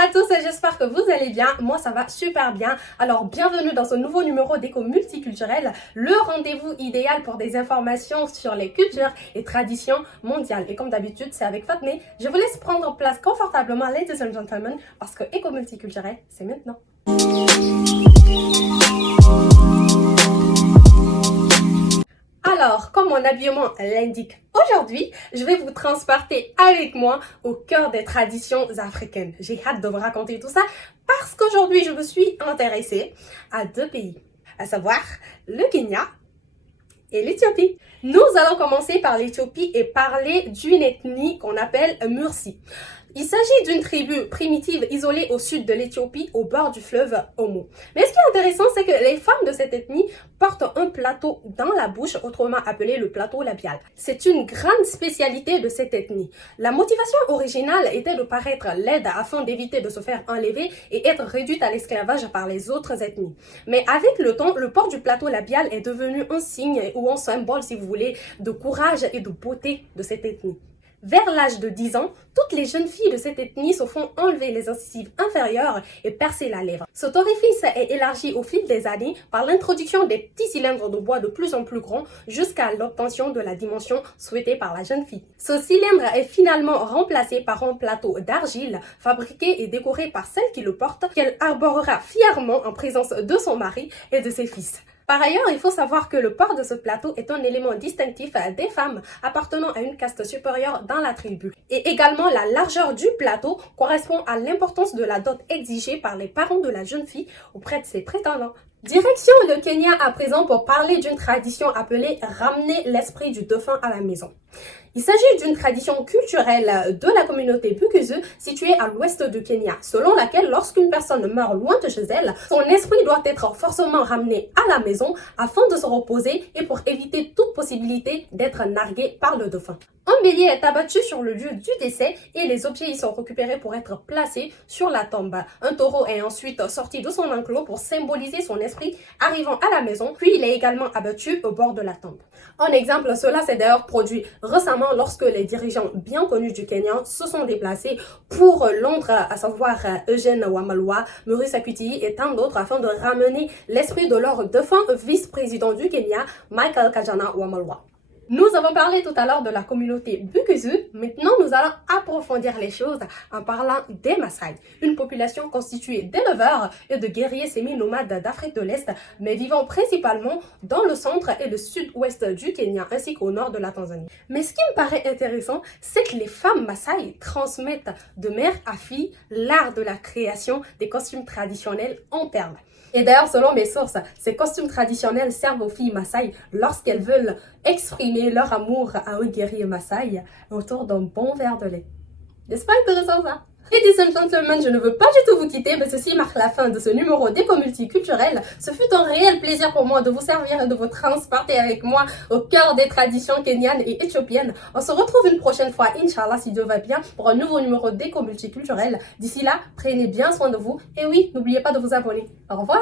à tous, j'espère que vous allez bien. Moi, ça va super bien. Alors, bienvenue dans ce nouveau numéro d'Éco Multiculturel, le rendez-vous idéal pour des informations sur les cultures et traditions mondiales. Et comme d'habitude, c'est avec Fatmé. Je vous laisse prendre place confortablement, ladies and gentlemen, parce que Éco Multiculturel, c'est maintenant. Alors, comme mon habillement l'indique, aujourd'hui, je vais vous transporter avec moi au cœur des traditions africaines. J'ai hâte de vous raconter tout ça parce qu'aujourd'hui, je me suis intéressée à deux pays, à savoir le Kenya et l'Éthiopie. Nous allons commencer par l'Éthiopie et parler d'une ethnie qu'on appelle Mursi. Il s'agit d'une tribu primitive isolée au sud de l'Éthiopie, au bord du fleuve Omo. Mais ce qui est intéressant, c'est que les femmes de cette ethnie portent un plateau dans la bouche, autrement appelé le plateau labial. C'est une grande spécialité de cette ethnie. La motivation originale était de paraître laide afin d'éviter de se faire enlever et être réduite à l'esclavage par les autres ethnies. Mais avec le temps, le port du plateau labial est devenu un signe ou un symbole, si vous voulez, de courage et de beauté de cette ethnie. Vers l'âge de 10 ans, toutes les jeunes filles de cette ethnie se font enlever les incisives inférieures et percer la lèvre. Cet orifice est élargi au fil des années par l'introduction des petits cylindres de bois de plus en plus grands jusqu'à l'obtention de la dimension souhaitée par la jeune fille. Ce cylindre est finalement remplacé par un plateau d'argile fabriqué et décoré par celle qui le porte, qu'elle arborera fièrement en présence de son mari et de ses fils. Par ailleurs, il faut savoir que le port de ce plateau est un élément distinctif des femmes appartenant à une caste supérieure dans la tribu. Et également, la largeur du plateau correspond à l'importance de la dot exigée par les parents de la jeune fille auprès de ses prétendants. Direction le Kenya à présent pour parler d'une tradition appelée ramener l'esprit du défunt à la maison. Il s'agit d'une tradition culturelle de la communauté Bukusu située à l'ouest du Kenya, selon laquelle lorsqu'une personne meurt loin de chez elle, son esprit doit être forcément ramené à la maison afin de se reposer et pour éviter toute possibilité d'être nargué par le défunt. Un bélier est abattu sur le lieu du décès et les objets y sont récupérés pour être placés sur la tombe. Un taureau est ensuite sorti de son enclos pour symboliser son esprit arrivant à la maison, puis il est également abattu au bord de la tombe. Un exemple, cela s'est d'ailleurs produit récemment lorsque les dirigeants bien connus du Kenya se sont déplacés pour Londres, à savoir Eugène Wamalwa, Maurice Akutiyi et tant d'autres afin de ramener l'esprit de leur défunt vice-président du Kenya, Michael Kajana Wamalwa. Nous avons parlé tout à l'heure de la communauté Bukusu. Maintenant, nous allons approfondir les choses en parlant des Maasai, une population constituée d'éleveurs et de guerriers semi-nomades d'Afrique de l'Est, mais vivant principalement dans le centre et le sud-ouest du Kenya, ainsi qu'au nord de la Tanzanie. Mais ce qui me paraît intéressant, c'est que les femmes Maasai transmettent de mère à fille l'art de la création des costumes traditionnels en perles. Et d'ailleurs, selon mes sources, ces costumes traditionnels servent aux filles Maasai lorsqu'elles veulent exprimer leur amour à un guerrier Maasai autour d'un bon verre de lait. N'est-ce pas intéressant ça? Ladies and gentlemen, je ne veux pas du tout vous quitter, mais ceci marque la fin de ce numéro d'Éco Multiculturel. Ce fut un réel plaisir pour moi de vous servir et de vous transporter avec moi au cœur des traditions kenyanes et éthiopiennes. On se retrouve une prochaine fois, Inch'Allah, si Dieu va bien, pour un nouveau numéro d'Éco Multiculturel. D'ici là, prenez bien soin de vous et oui, n'oubliez pas de vous abonner. Au revoir!